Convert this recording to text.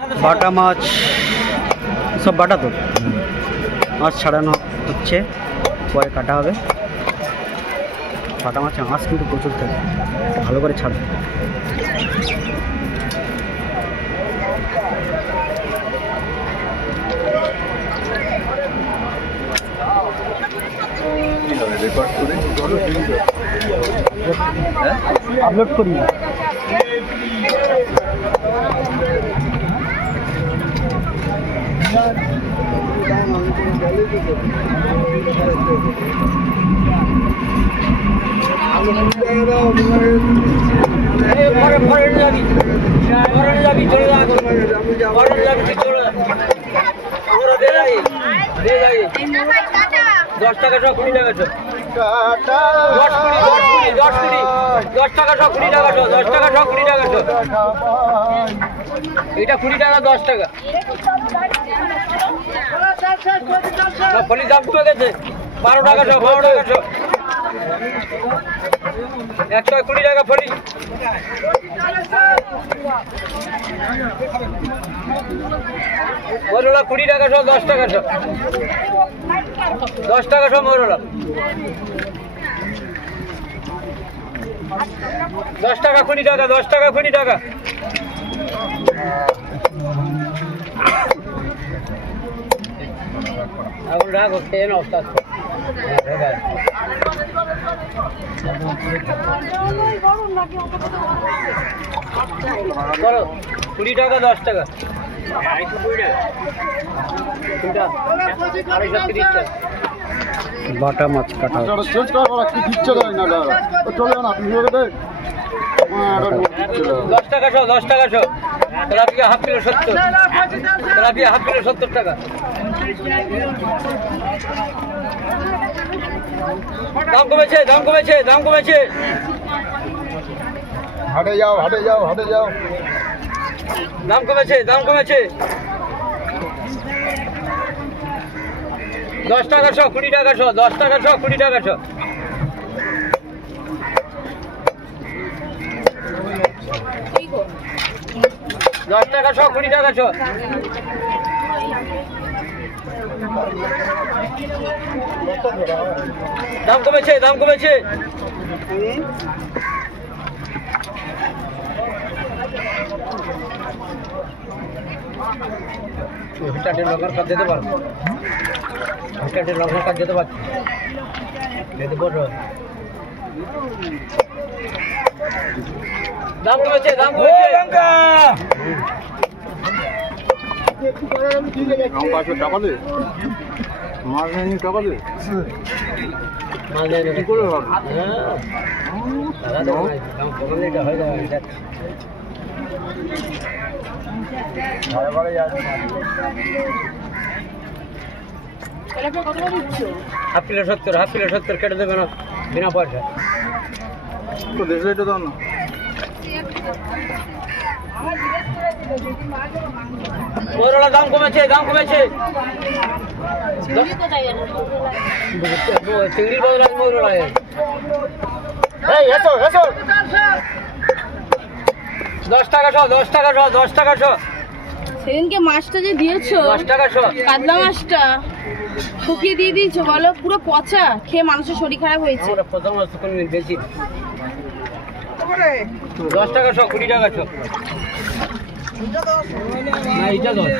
বাটা মাছ সব বাটা তো মাছ ছাড়ানো হচ্ছে, পরে কাটা হবে। বাটা মাছ আঁশ কিন্তু প্রচুর থাকে, ভালো করে ছাড়বে। আপলোড করি দশ টাকা সব 20 টাকা সব 10 টাকা সব 20 টাকা সব 10 টাকা সব 20 টাকা সব এটা 20 টাকা 10 টাকা ফলি দাম কমে গেছে 12 টাকা সব 12 টাকা সব 120 টাকা ফলি মরলা 20 টাকা সব 10 টাকা সব 10 টাকা সব মরলা 10 টাকা 20 টাকা 10 টাকা 20 টাকা এখন রাখো খেয়ে নাও স্টার্ট করো 20 টাকা 10 টাকা বাটা মাছ কাটা 10 টাকা সব 10 টাকা সব tilapia half kilo 70 tilapia half kilo 70 টাকা দাম কমেছে দাম কমেছে দাম কমেছে হাটে যাও হাটে যাও হাটে যাও দাম কমেছে দাম কমেছে 10 টাকা সব 20 টাকা সব 10 টাকা সব 20 টাকা সব 10 টাকা সব 20 টাকা সব দাম কমেছে দাম কমেছে হিটাটের লঙ্কার কাজ যেতে পারবো হিটাটের লঙ্কার কাজ যেতে পারছি যেতে পারবো দাম কমেছে দাম কমেছে লঙ্কা টাকা দে মাছ নেই টাকা দে মাছ নেই কি করে দাদা দাম কমালে এটা হয়ে যাবে এটা হাফ কিলো 70 কেটে দেবে না বিনা পয়সা তো দেশে এটা দাও না মরলা দাম কমেছে দাম কমেছে চিংড়ির বদলে মরলা এই এসো এসো 10 টাকা সব 10 টাকা সব 10 টাকা সব সেদিনকে মাছটা যে দিয়েছো 10 টাকা সব কাতলা মাছটা শুকিয়ে দিয়ে দিয়েছো বলো, পুরো পচা, খেয়ে মানুষের শরীর খারাপ হয়েছে। আমরা প্রথম কোন বেশি 10 টাকা সব 20 টাকা সব না এটা 10